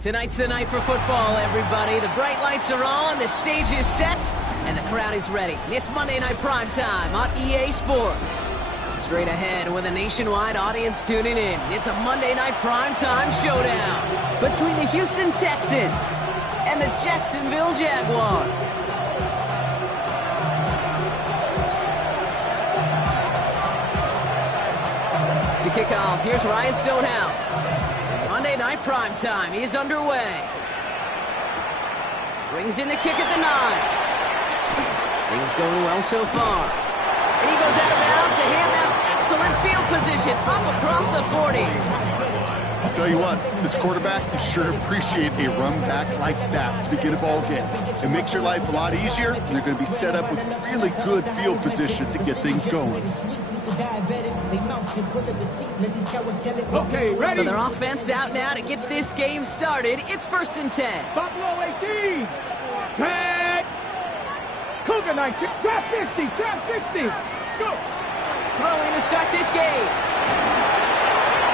Tonight's the night for football, everybody. The bright lights are on, the stage is set, and the crowd is ready. It's Monday Night Primetime on EA Sports. Straight ahead with a nationwide audience tuning in, it's a Monday Night Primetime showdown between the Houston Texans and the Jacksonville Jaguars. To kick off, here's Ryan Stonehouse. Monday Night Primetime is underway. Brings in the kick at the 9. Things going well so far. And he goes out of bounds to hand them excellent field position up across the 40. I'll tell you what, this quarterback is sure to appreciate a run back like that to begin a ball game. It makes your life a lot easier, and they're going to be set up with really good field position to get things going. Okay, ready? So their offense out now to get this game started. It's 1st and 10. Buffalo 18. Tag. Cougar 19. Trap 50. Trap 50. Let's go. Throwing to start this game.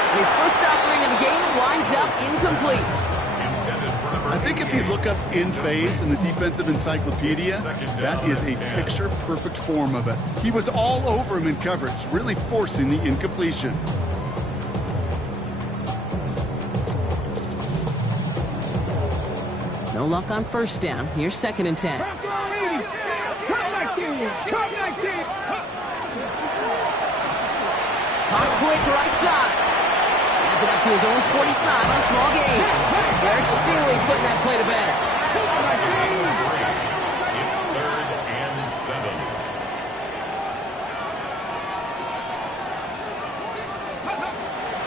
And his first offering of the game winds up incomplete. I think if you look up in phase in the defensive encyclopedia, that is a picture-perfect form of it. He was all over him in coverage, really forcing the incompletion. No luck on first down. Here's 2nd and 10. Trap 80. Trap 19. Trap 19. Caught quick right side. Has it up to his own 45 on a small gain. Derek Stingley putting that play to bed. It's 3rd and 7.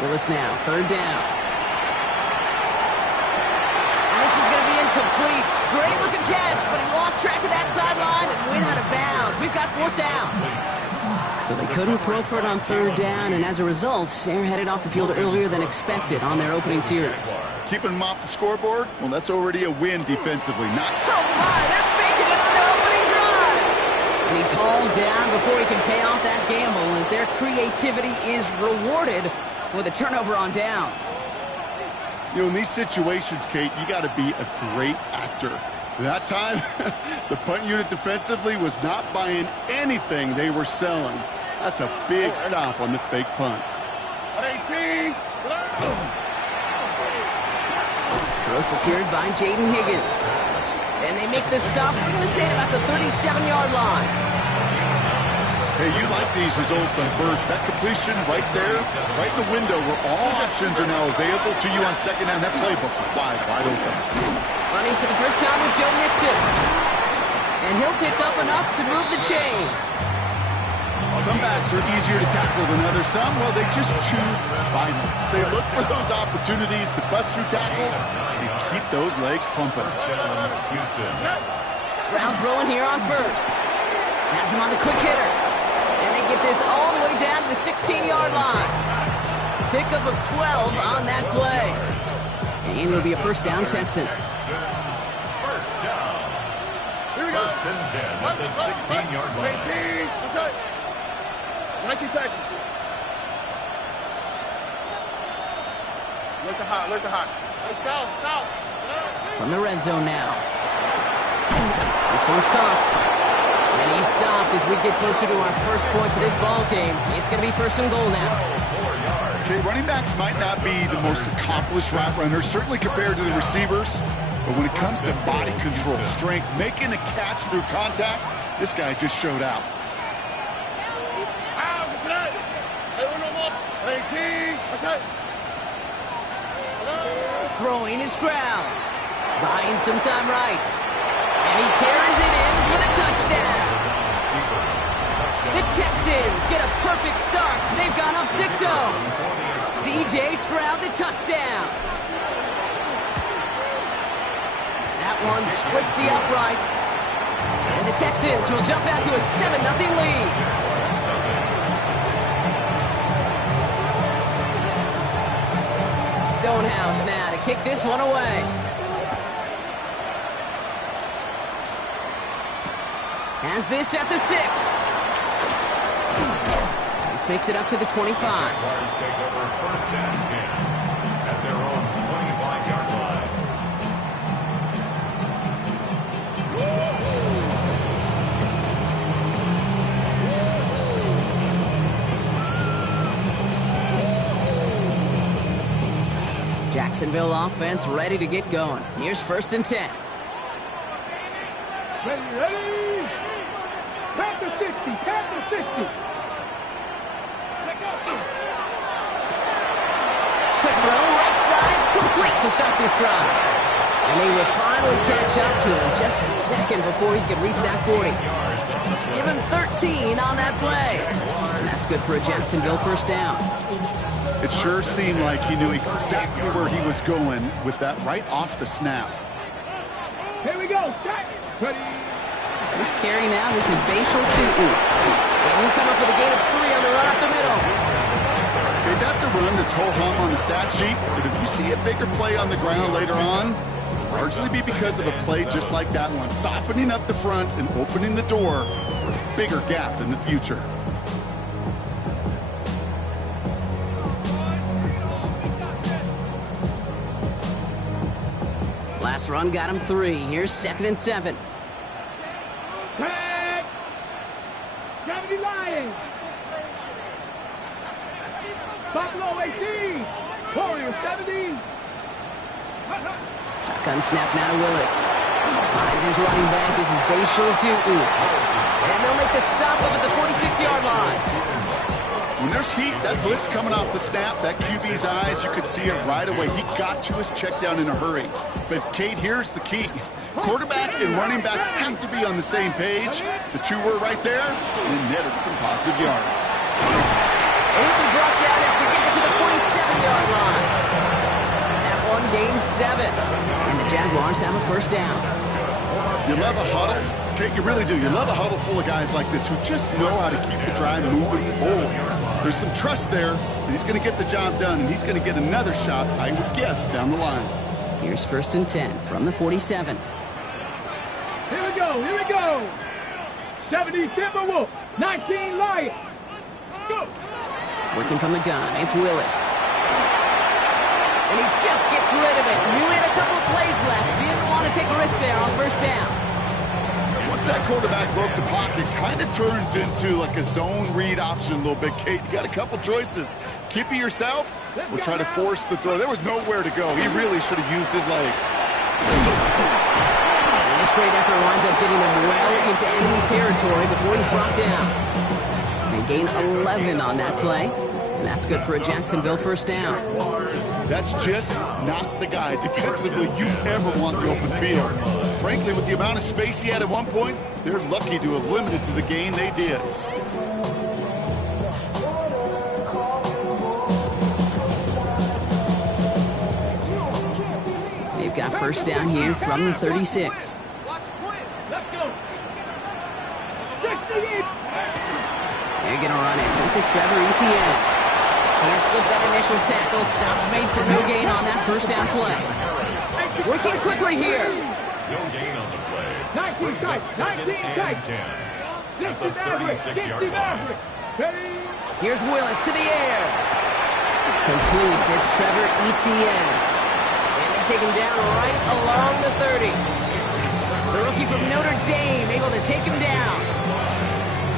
Willis now, 3rd down. And this is going to be incomplete. Great looking catch, but he lost track of that sideline and went out of bounds. We've got 4th down. So they couldn't throw for it on 3rd down, and as a result, they're headed off the field earlier than expected on their opening series. Keeping him off the scoreboard, well, that's already a win defensively. Oh my, they're faking it on their opening drive! And he's hauled down before he can pay off that gamble as their creativity is rewarded with a turnover on downs. You know, in these situations, Kate, you got to be a great actor. That time, the punt unit defensively was not buying anything they were selling. That's a big stop on the fake punt. 18. Throw secured by Jaden Higgins. And they make the stop, we're going to say, at about the 37-yard line. Hey, you like these results on first. That completion right there, right in the window where all options are now available to you on 2nd down. That playbook wide open. Running for the first time with Joe Mixon. And he'll pick up enough to move the chains. Some backs are easier to tackle than others. Some, well, they just choose violence. They look for those opportunities to bust through tackles and keep those legs pumping. Stroud throwing here on 1st. Has him on the quick hitter. And they get this all the way down to the 16-yard line. Pickup of 12 on that play. And it'll be a 1st down, Texans. 1st down. 1st and 10 at the 16-yard line. 19 Texans. Look hot. South. From the red zone now. This one's caught. And he's stopped as we get closer to our first points of this ball game. It's going to be 1st and goal now. Okay, running backs might not be the most accomplished route runners, certainly compared to the receivers. But when it comes to body control, strength, making a catch through contact, this guy just showed out. Throwing is Stroud. Buying some time right. And he carries it in for the touchdown. The Texans get a perfect start. They've gone up 6-0. C.J. Stroud, the touchdown. That one splits the uprights. And the Texans will jump out to a 7-0 lead. Stonehouse now to kick this one away. Has this at the 6. This makes it up to the 25. Jaguars take over 1st and 10 at their own 25-yard line. Jacksonville offense ready to get going. Here's 1st and 10. Ready? Panther 60, Panther 60. Quick throw, right side, complete to stop this drive. And they will finally catch up to him just a second before he could reach that 40. Give him 13 on that play. And that's good for a Jacksonville 1st down. It sure seemed like he knew exactly where he was going with that right off the snap. Here we go. Ready? First carry now. This is Bashal Tutu. And he'll come up with a gain of 3 on the run up the middle. Okay, that's a run that's ho-hum on the stat sheet. But if you see a bigger play on the ground later on, largely be because of a play just like that one, softening up the front and opening the door for a bigger gap in the future. Last run got him 3. Here's 2nd and 7. Tag! 70 Lions! Buffalo 18! Warriors 70! Shotgun snap now to Willis. Finds his running back. This is Bashal Tutu. And they'll make the stop up at the 46-yard line. When there's heat, that blitz coming off the snap, that QB's eyes, you could see it right away. He got to his check down in a hurry. But, Kate, here's the key. Quarterback and running back have to be on the same page. The two were right there and netted some positive yards. And he'll be brought down after getting to the 47-yard line. That one gains 7. And the Jaguars have a 1st down. You love a huddle. Kate, you really do. You love a huddle full of guys like this who just know how to keep the drive moving forward. There's some trust there that he's going to get the job done, and he's going to get another shot, I would guess, down the line. Here's 1st and 10 from the 47. Here we go. 70 Timberwolves, 19 Lions. Go. Working from the gun, it's Willis. And he just gets rid of it. Knew he had a couple of plays left. Didn't want to take a risk there on 1st down. Once that quarterback broke the pocket, kind of turns into like a zone read option a little bit, Kate. You got a couple choices. Keep it yourself or try to force the throw. There was nowhere to go. He really should have used his legs. And this great effort winds up getting them well into enemy territory before he's brought down. They gain 11 on that play. And that's good for a Jacksonville 1st down. That's just not the guy defensively you ever want the open field. Frankly, with the amount of space he had at one point, they're lucky to have limited to the gain they did. They've got 1st down here from the 36. Let's go. 68. They're going to run it. This is Trevor Etienne. Can't slip that initial tackle. Stops made for no gain on that 1st down play. Working quickly here. No gain on the play. 19 tights. 19 tights. 60 Maverick. 60 Maverick. Ready? Here's Willis to the air. Completes. It's Trevor Etienne. And they take him down right along the 30. The rookie from Notre Dame able to take him down.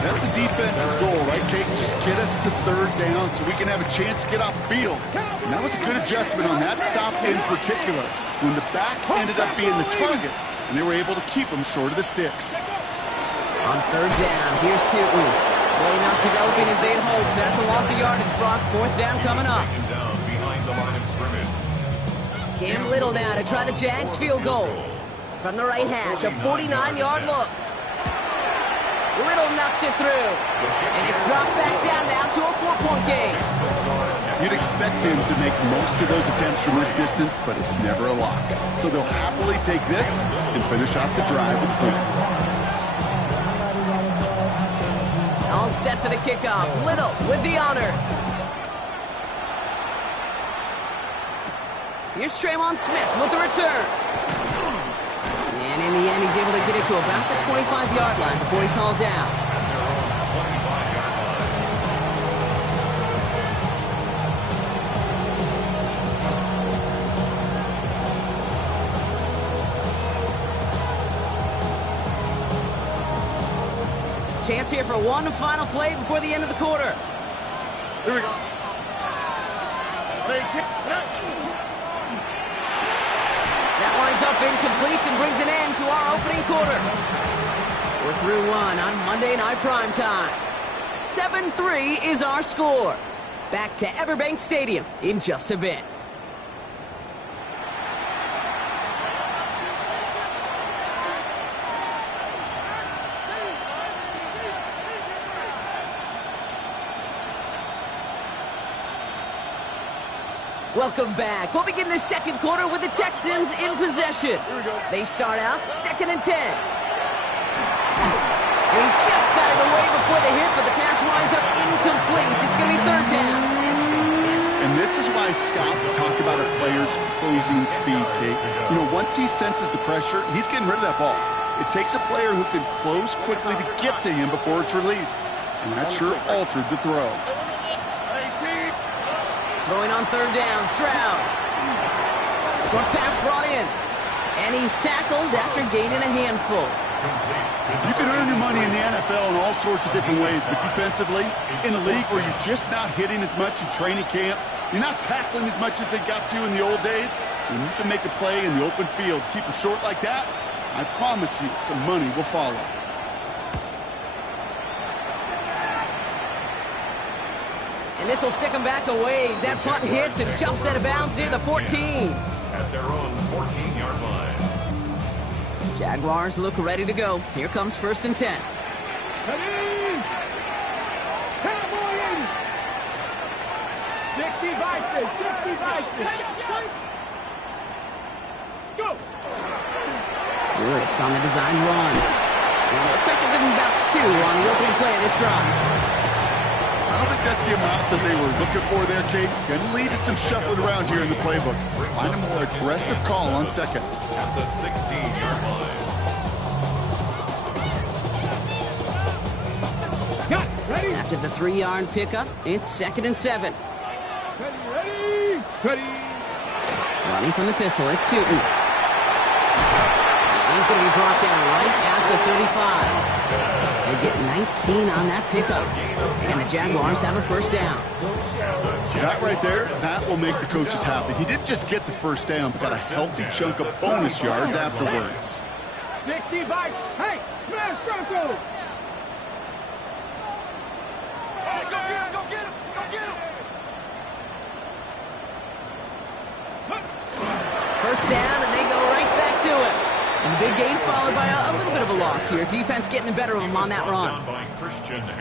That's a defense's goal, right, Kate? Just get us to 3rd down so we can have a chance to get off the field. And that was a good adjustment on that stop in particular, when the back ended up being the target, and they were able to keep him short of the sticks. On 3rd down, here's Tutu. Really not developing as they had hoped. So that's a loss of yardage, Brock. 4th down coming up. Down behind the line of scrimmage. Cam Little now to try the Jags field goal. From the right hash, a 49-yard look. Little knocks it through. And it's dropped back down now to a 4-point game. You'd expect him to make most of those attempts from this distance, but it's never a lock. So they'll happily take this and finish off the drive with points. All set for the kickoff. Little with the honors. Here's Traymon Smith with the return. And in the end, he's able to get it to about the 25-yard line before he's hauled down. Chance here for one final play before the end of the quarter. Here we go. up incomplete and brings an end to our opening quarter. We're through one on Monday Night Primetime. 7-3 is our score. Back to Everbank Stadium in just a bit. Welcome back. We'll begin the second quarter with the Texans in possession. They start out 2nd and 10. And he just got it away before the hit, but the pass winds up incomplete. It's going to be 3rd down. And this is why scouts talk about a player's closing speed, Kate. You know, once he senses the pressure, he's getting rid of that ball. It takes a player who can close quickly to get to him before it's released. And that sure altered the throw. Throwing on 3rd down, Stroud. Short pass brought in. And he's tackled after gaining a handful. You can earn your money in the NFL in all sorts of different ways, but defensively, in a league where you're just not hitting as much in training camp, you're not tackling as much as they got to in the old days, when you can make a play in the open field, keep it short like that, I promise you some money will follow. And this will stick him back a ways. That punt hits and jumps out of bounds near the 14. At their own 14-yard line. Jaguars look ready to go. Here comes 1st and 10. Ready? Cowboys! 60 Vikings, 60 Vikings. Let's go. Lewis on the design run. And it looks like they're giving about 2 on the opening play of this drive. I don't think that's the amount that they were looking for there, Kate. Going to lead to some shuffling around here in the playbook. Find a more aggressive call on 2nd. At the 16-yard line. Got ready? After the 3-yard pickup, it's 2nd and 7. Ready? Ready? Running from the pistol, it's Tootin. He's going to be brought down right at the 35. They get 19 on that pickup. And the Jaguars have a 1st down. That right there, that will make the coaches happy. He didn't just get the 1st down, but got a healthy chunk of bonus yards afterwards. 60 Vikings. Hey, smash circle. Go get him, go get him, go get him. 1st down, and they go right back to it. And the big gain followed by a little bit of a loss here. Defense getting the better of them on that run.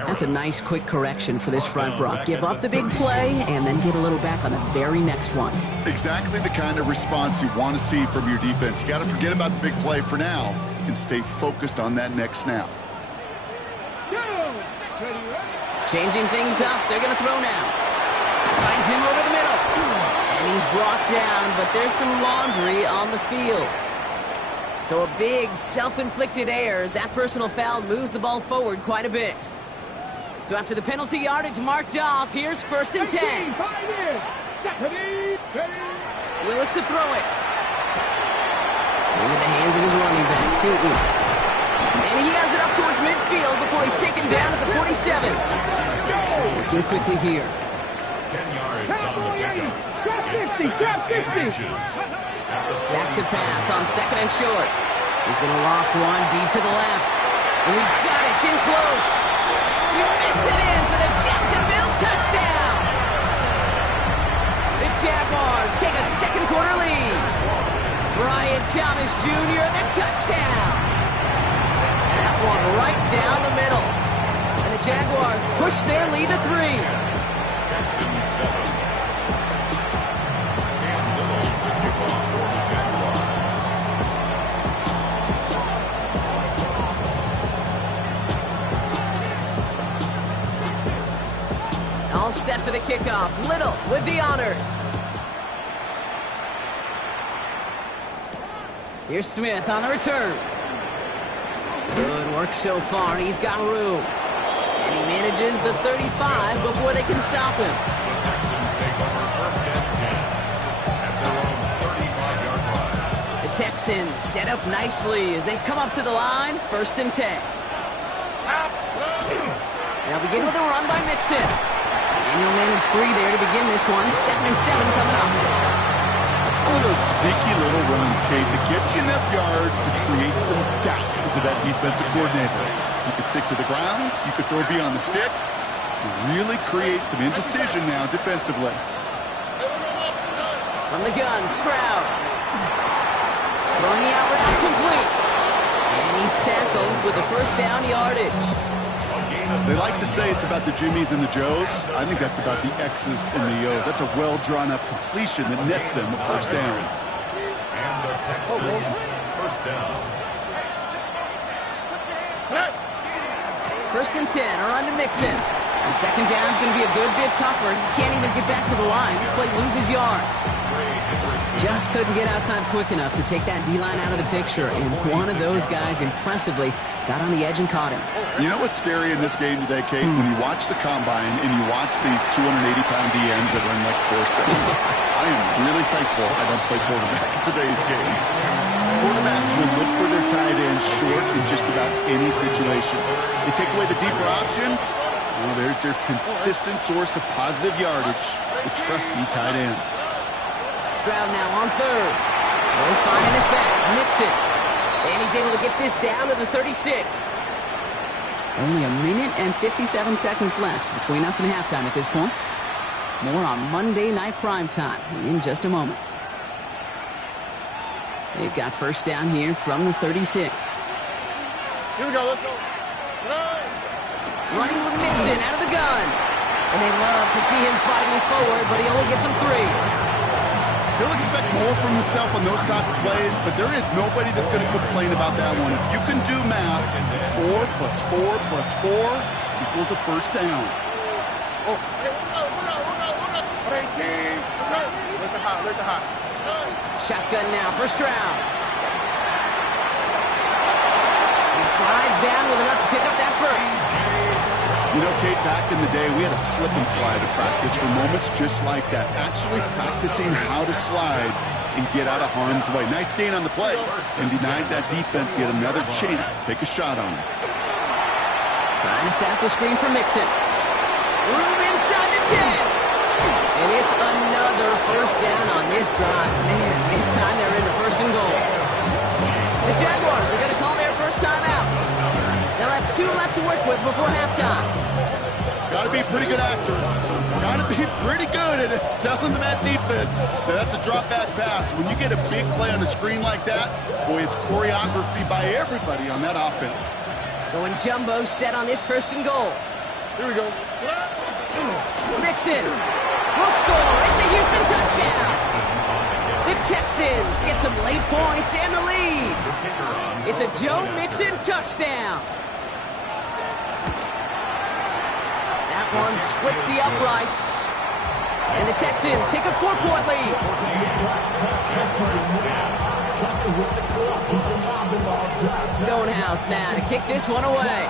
That's a nice quick correction for this front, Brock. Give up the big play and then get a little back on the very next one. Exactly the kind of response you want to see from your defense. You got to forget about the big play for now and stay focused on that next snap. Changing things up. They're going to throw now. Finds him over the middle. And he's brought down, but there's some laundry on the field. So a big self-inflicted error as that personal foul moves the ball forward quite a bit. So after the penalty yardage marked off, here's 1st and 10. Willis to throw it. Into the hands of his running back, Tootin. And he has it up towards midfield before he's taken down at the 47. Working quickly here. 10 yards on the pickup. Drop 50. Back to pass on 2nd and short. He's going to loft one deep to the left. And he's got it. It's in close. He makes it in for the Jacksonville touchdown. The Jaguars take a second quarter lead. Brian Thomas Jr., the touchdown. That one right down the middle. And the Jaguars push their lead to 3. Texans 7. All set for the kickoff. Little with the honors. Here's Smith on the return. Good work so far. He's got room. And he manages the 35 before they can stop him. The Texans take over 1st and 10 at their own 35-yard line. The Texans set up nicely as they come up to the line. 1st and 10. They'll begin with a run by Mixon. And he'll manage 3 there to begin this one. 2nd and 7 coming up. That's one of those sneaky little runs, Kate, that gets you enough yards to create some doubt into that defensive coordinator. You could stick to the ground. You could throw beyond the sticks. You really create some indecision now defensively. From the gun, Stroud. Throwing the out route complete. And he's tackled with the first down yardage. They like to say it's about the Jimmies and the Joes. I think that's about the X's and the O's. That's a well-drawn-up completion that nets them a first down. And the Texans first down. First and 10, or on to Mixon. And second down's going to be a good bit tougher. He can't even get back to the line. This play loses yards. Just couldn't get outside quick enough to take that D-line out of the picture. And one of those guys impressively got on the edge and caught him. You know what's scary in this game today, Kate? When you watch the combine and you watch these 280-pound DNs that run like 4.6. I am really thankful I don't play quarterback in today's game. Quarterbacks will look for their tight end short in just about any situation. They take away the deeper options. Well, there's their consistent source of positive yardage, the trusty tight end. Stroud now on third. No finding his back. Mixon. And he's able to get this down to the 36. Only a minute and 57 seconds left between us and halftime at this point. More on Monday Night Primetime in just a moment. They've got first down here from the 36. Here we go, let's go. Running with Mixon out of the gun. And they love to see him fighting forward, but he only gets him 3. He'll expect more from himself on those type of plays, but there is nobody that's going to complain about that one. If you can do math, 4 plus 4 plus 4 equals a first down. Shotgun now for Stroud. He slides down with enough to pick up that first. You know, Kate, back in the day, we had a slip and slide of practice for moments just like that. Actually practicing how to slide and get out of harm's way. Nice gain on the play and denied that defense yet another chance to take a shot on him. Trying to set up the screen for Mixon. Room inside the 10. And it's another first down on this drive. Man, this time they're in the first and goal. The Jaguars are going to call their first time out. They'll have 2 left to work with before halftime. Got to be a pretty good actor. Got to be pretty good at selling to that defense. Now, that's a drop-back pass. When you get a big play on the screen like that, boy, it's choreography by everybody on that offense. Going jumbo set on this first and goal. Here we go. Mixon will score. It's a Houston touchdown. The Texans get some late points and the lead. It's a Joe Mixon touchdown. That one splits the uprights. And the Texans take a 4-point lead. Stonehouse now to kick this one away.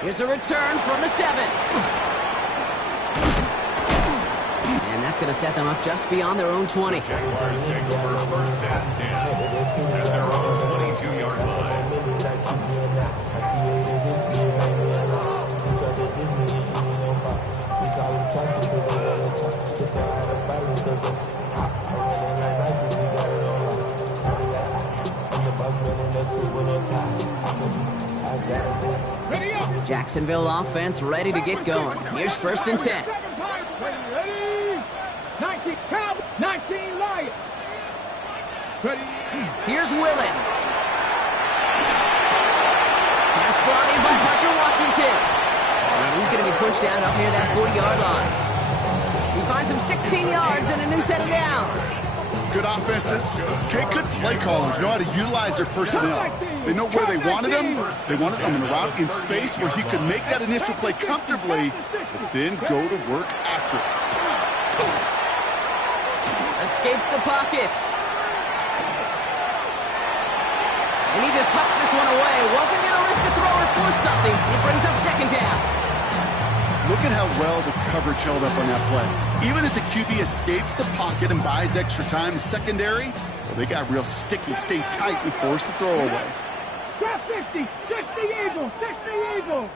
Here's a return from the 7. And that's going to set them up just beyond their own 20. Jaguars take over first and 10 at their own 22-yard line. Jacksonville offense ready to get going. Here's first and 10. 19 Cowboys, 19 Lions. Here's Willis. Pass brought in by Parker Washington. And he's going to be pushed out up near that 40-yard line. He finds him 16 yards and a new set of downs. Good offenses. Okay, good play callers know how to utilize their personnel. They know where they wanted them. They wanted them in a route in space where he could make that initial play comfortably, but then go to work after it. Escapes the pocket. And he just hucks this one away. Wasn't going to risk a throw or force something. It brings up second down. Look at how well the coverage held up on that play. Even as the QB escapes the pocket and buys extra time in secondary, well, they got real sticky, stay tight, and force the throw away. 60 Eagles, 60 Eagles.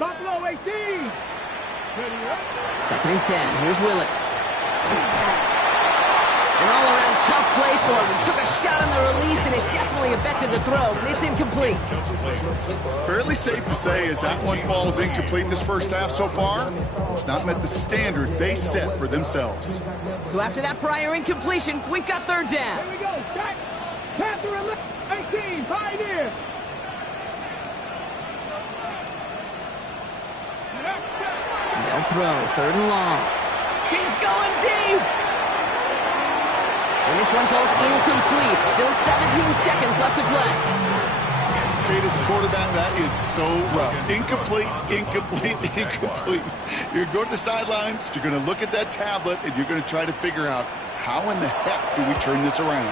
Buffalo 18. Second and 10. Here's Willis. An all-around tough play for him. He took a shot on the release, and it definitely affected the throw. It's incomplete. Fairly safe to say as that one falls incomplete this first half so far, it's not met the standard they set for themselves. So after that prior incompletion, we've got third down. Here we go. Jack. Panther 18. Pioneer. They'll throw. Third and long. He's going deep. And this one falls incomplete. Still 17 seconds left to play. Kate, as a quarterback, that is so rough. Incomplete, incomplete, incomplete. You're going to go to the sidelines, you're going to look at that tablet, and you're going to try to figure out how in the heck do we turn this around.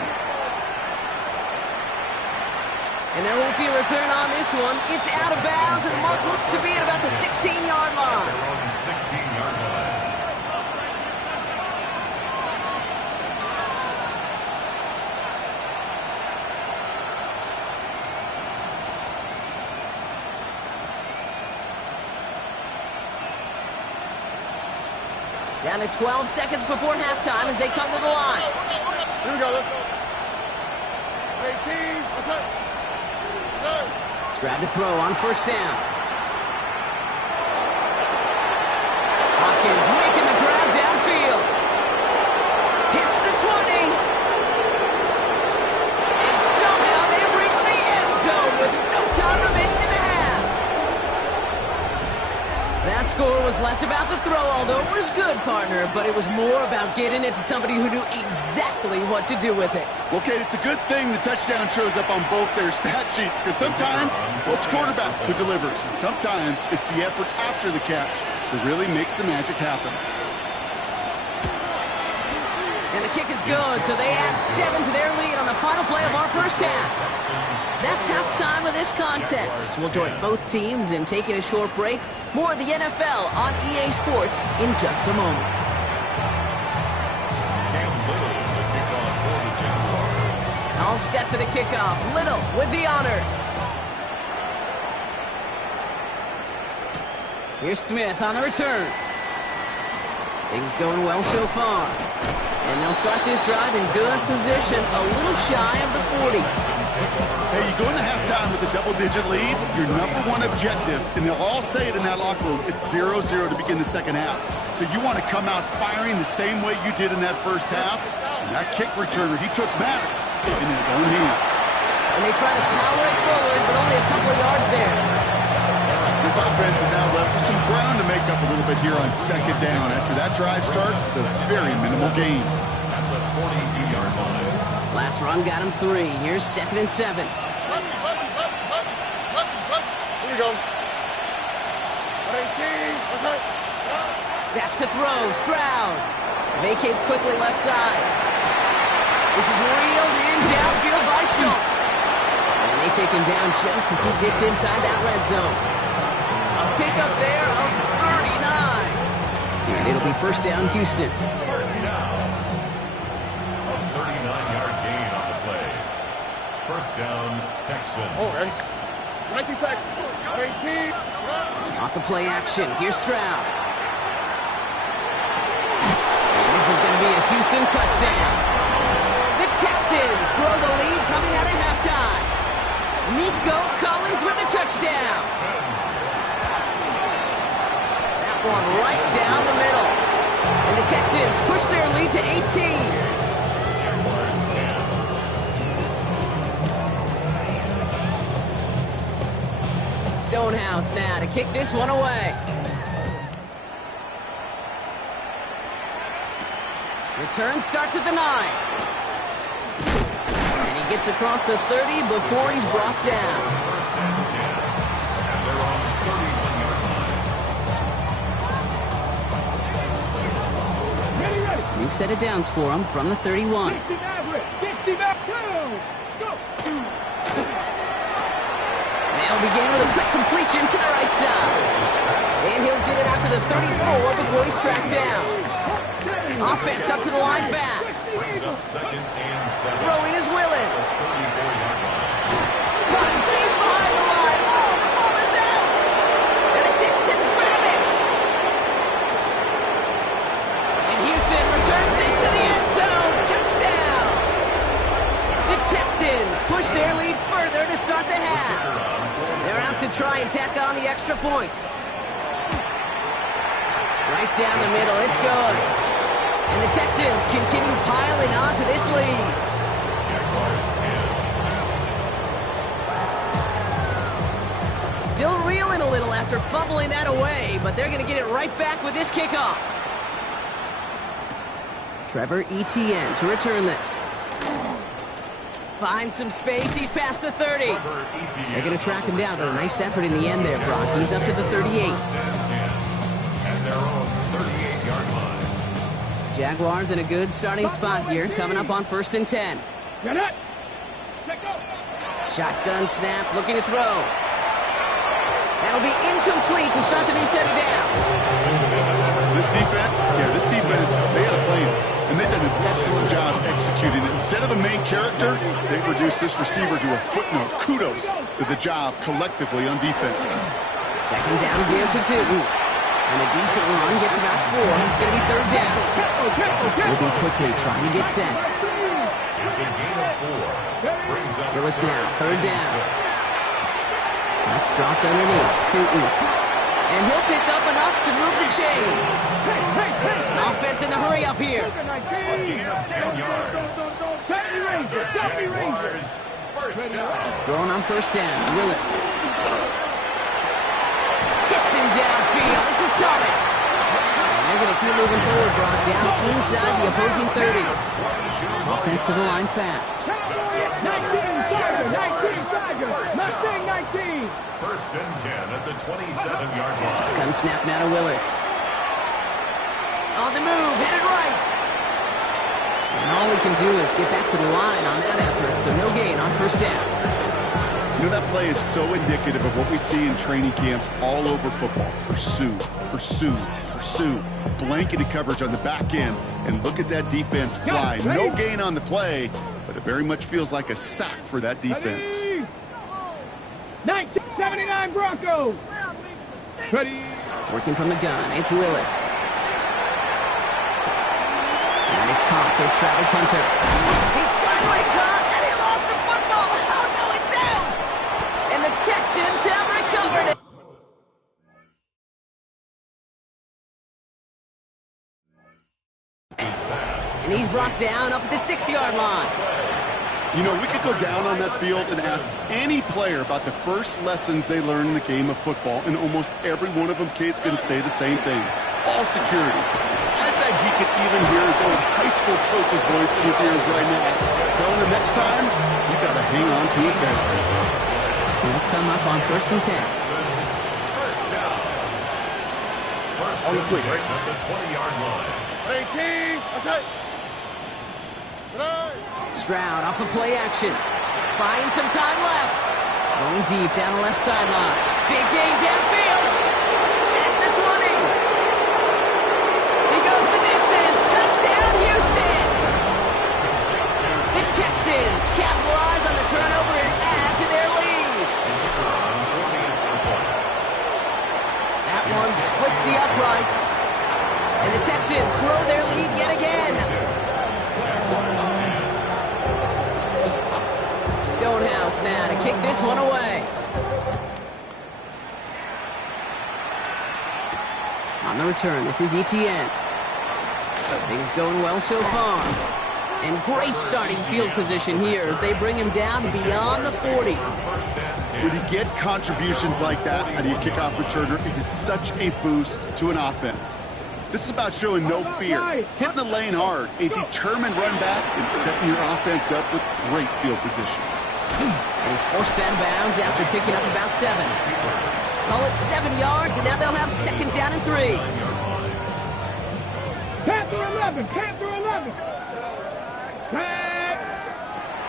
And there won't be a return on this one. It's out of bounds, and the mark looks to be at about the 16-yard line. They're on the 16-yard line. Down to 12 seconds before halftime as they come to the line. Here we go. Let's go. 18. What's up? Stroud to throw on first down. Hopkins making the grab downfield. Hits the 20. And somehow they reach the end zone with no time remaining in the half. That score was less about the throw, although it was good, partner, but it was more about getting it to somebody who knew exactly what to do with it. Well, Kate, it's a good thing the touchdown shows up on both their stat sheets, because sometimes, well, it's quarterback who delivers, and sometimes it's the effort after the catch that really makes the magic happen. And the kick is good, so they add 7 to their lead on the final play of our first half. That's halftime of this contest. We'll join both teams in taking a short break. More of the NFL on EA Sports in just a moment. All set for the kickoff. Little with the honors. Here's Smith on the return. Things going well so far. And they'll start this drive in good position, a little shy of the 40. Hey, you go into halftime with a double-digit lead, your number one objective, and they'll all say it in that locker room, it's 0-0 to begin the second half. So you want to come out firing the same way you did in that first half. And that kick returner he took matters in his own hands. And they try to power it forward, but only a couple of yards there. This offense is now left with some ground to make up a little bit here on second down. After that drive starts, it's a very minimal gain. At the 42-yard line. Last run got him 3. Here's 2nd and 7. Here we go. 18. What's up? Back to throw. Stroud vacates quickly left side. This is reeled in downfield by Schultz. And they take him down just as he gets inside that red zone. A pickup there of 39. And it'll be first down, Houston. First down. A 39-yard gain on the play. First down, Texans. Oh, guys. 19 Texans. 18. Off the play action. Here's Stroud. And this is going to be a Houston touchdown. The Texans grow the lead coming out of halftime. Nico Collins with the touchdown. That one right down the middle. And the Texans push their lead to 18. Stonehouse now to kick this one away. Return starts at the 9. And he gets across the 30 before he's brought down. First and 10. And they're on the 31-yard line. Ready, ready. New set of downs for him from the 31. 60 average. 60 back. Go. They'll begin with a quick completion to the right side. And he'll get it out to the 34 before he's tracked down. Offense up to the line fast. Brings up 2nd and 7. Throwing is Willis. 34-yard line. Caught deep behind the line. Oh, the ball is out. And the Texans the extra point. Right down the middle, it's good. And the Texans continue piling onto this lead. Jaguars 10. Still reeling a little after fumbling that away, but they're going to get it right back with this kickoff. Trevor Etienne to return this. Finds some space. He's past the 30. They're going to track him down, but a nice effort in the end there, Brock. He's up to the 38. At their own 38-yard line. Jaguars in a good starting spot here, coming up on 1st and 10. Shotgun snap, looking to throw. That'll be incomplete to start the new set of downs. This defense, they had a plan, and they've done an excellent job executing it. Instead of a main character, they reduced this receiver to a footnote. Kudos to the job collectively on defense. Second down, give to Tootin. And a decent run gets about 4. It's going to be 3rd down. Moving quickly, trying to get set. It's a gain of 4. Brings up Willis now, 3rd down. That's dropped underneath. Tootin. And he'll pick up enough to move the chains. Offense in the hurry up here. a gain of 10 yards. Jaguars first down. Throwing on 1st down. Willis. Hits him downfield. This is Thomas. And they're going to keep moving forward, Brock. Down inside the opposing 30. Offensive line fast. 19. First and 10 at the 27-yard line. Gun snap now to Willis. On the move, headed right. And all he can do is get back to the line on that effort, so no gain on 1st down. You know, that play is so indicative of what we see in training camps all over football. Pursue, pursue, pursue. Blanketed coverage on the back end. And look at that defense fly. No gain on the play, but it very much feels like a sack for that defense. 1979 Broncos. Ready. Working from the gun, it's Willis. And he's caught, it's Travis Hunter. He's finally caught, and he lost the football. Oh, no, it's out. And the Texans have recovered it. And he's brought down up at the 6-yard line. You know, we could go down on that field and ask any player about the first lessons they learned in the game of football, and almost every one of them, Kate's going to say the same thing. Ball security. I bet he could even hear his own high school coach's voice in his ears right now, telling him next time, you got to hang on to it better. He'll come up on 1st and 10. First down. First and 10 at the 20-yard line. Stroud off of play action. Buying some time left. Going deep down the left sideline. Big gain downfield. At the 20. He goes the distance. Touchdown, Houston. The Texans capitalize on the turnover and add to their lead. That one splits the uprights. And the Texans grow their lead yet again. Stonehouse now to kick this one away. On the return, this is Etienne. Things going well so far. And great starting field position here as they bring him down beyond the 40. When you get contributions like that out of your kickoff returner, it is such a boost to an offense. This is about showing no fear, hitting the lane hard, a determined run back, and setting your offense up with great field position. And he's forced out of bounds after picking up about 7. Call it 7 yards, and now they'll have 2nd down and 3. Panther 11.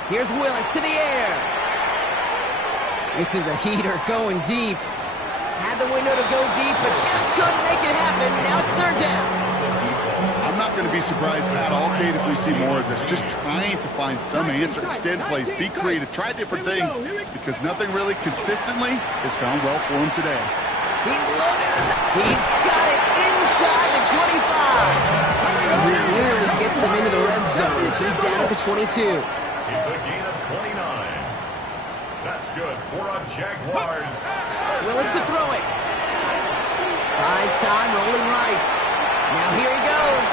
Here's Willis to the air. This is a heater going deep. Had the window to go deep, but just couldn't make it happen. Now it's 3rd down. I'm not going to be surprised at all, Kate, if we see more of this. Just trying to find some answer, extend plays, be creative, try different things, because nothing really consistently has gone well for him today. He's loaded. He's got it inside the 25. And he nearly gets them into the red zone as he's down at the 22. It's a gain of 29. That's good for a Jaguars. Willis to throw it. Buys time, rolling right. Now here he goes.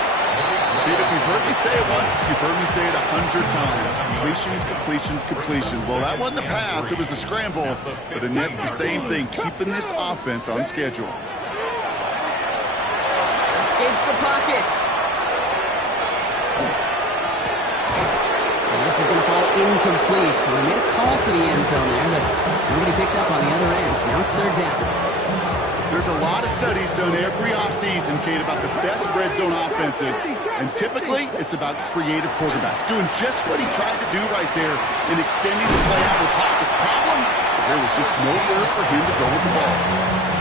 Pete, if you've heard me say it once, you've heard me say it 100 times. Completions, completions, completions. Well, that wasn't a pass. It was a scramble. But the Nets, the same thing, keeping this offense on schedule. Escapes the pocket. And this is going to fall incomplete. Well, they made a call for the end zone there, but nobody picked up on the other end. Now it's third down. There's a lot of studies done every offseason, Kate, about the best red zone offenses. And typically, it's about creative quarterbacks, doing just what he tried to do right there in extending the play out of the pocket. The problem is there was just nowhere for him to go with the ball.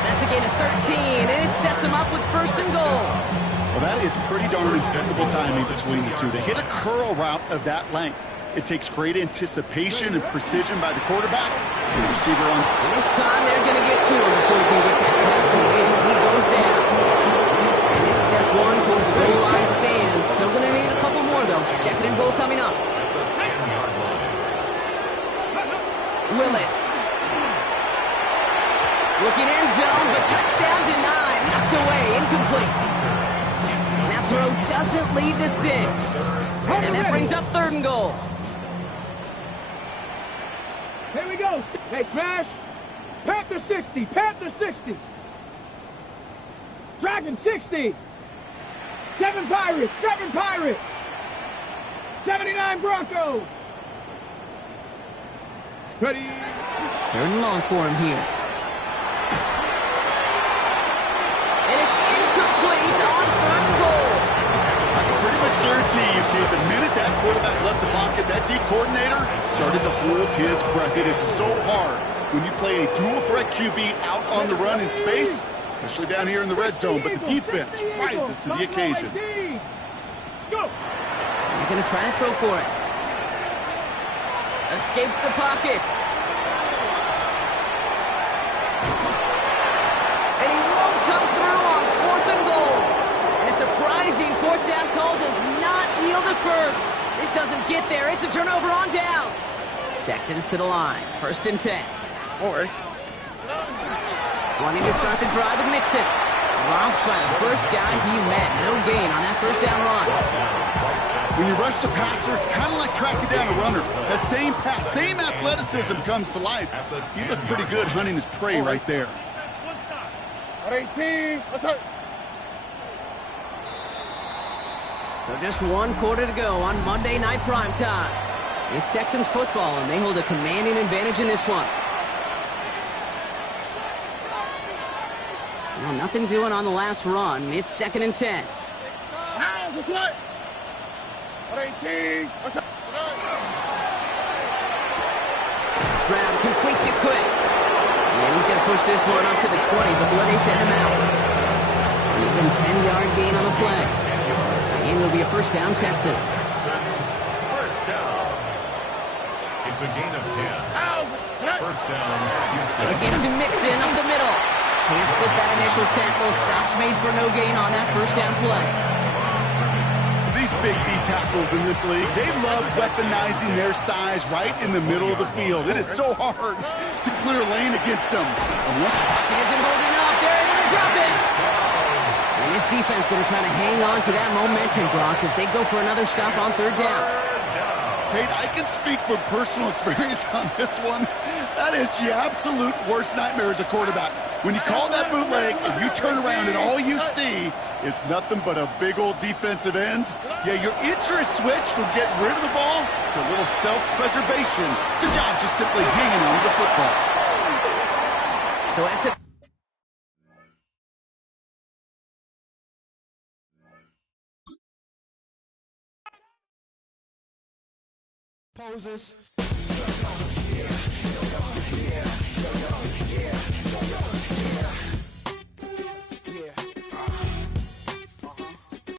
That's a gain of 13, and it sets him up with first and goal. Well, that is pretty darn impeccable timing between the two. They hit a curl route of that length. It takes great anticipation and precision by the quarterback and the receiver on. And this time they're going to get to him before he can get that pass away as he goes down. And it's step one towards the goal line stand. Still going to need a couple more, though. Second and goal coming up. Willis. Looking end zone, but touchdown denied. Knocked away, incomplete. And that throw doesn't lead to 6. And that brings up third and goal. Here we go. Hey, smash. Panther 60. Panther 60. Dragon 60. 7 Pirates. 7 Pirates. 79 Broncos. Ready. Third and long for him here. And it's incomplete on third and goal. I can pretty much guarantee you, Kate, the minute that quarterback left the pocket, that D coordinator started to hold his breath. It is so hard when you play a dual-threat QB out on the run in space, especially down here in the red zone, but the defense rises to the occasion. Let's go. They're going to try to throw for it. Escapes the pocket. And he won't come through on fourth and goal. And a surprising fourth down call does not yield a first. This doesn't get there. It's a turnover on downs. Texans to the line. First and 10. Wanting to start the drive with Mixon. Dropped by the first guy he met. No gain on that first down run. When you rush the passer, it's kind of like tracking down a runner. That same pass, same athleticism comes to life. He looked pretty good hunting his prey right there. 18. What's up? So just 1 quarter to go on Monday Night Primetime. It's Texans football, and they hold a commanding advantage in this one. Well, nothing doing on the last run. It's second and 10. What's up? 18. What's up? This round completes it quick. And he's going to push this one up to the 20 before they send him out. An even 10-yard gain on the play. And it'll be a first down, Texans. First down. It's a gain of 10. First down, Houston. Again to Mixon up the middle. Can't slip that initial tackle. Stops made for no gain on that first down play. These big D tackles in this league, they love weaponizing their size right in the middle of the field. It is so hard to clear lane against them. Pocket isn't holding up. They're able to drop it. And this defense going to try to hang on to that momentum, Brock, as they go for another stop on third down. Kate, I can speak from personal experience on this one. That is the absolute worst nightmare as a quarterback. When you call that bootleg and you turn around and all you see is nothing but a big old defensive end, yeah, your interest switch from getting rid of the ball to a little self-preservation. Good job just simply hanging on to the football. So after poses.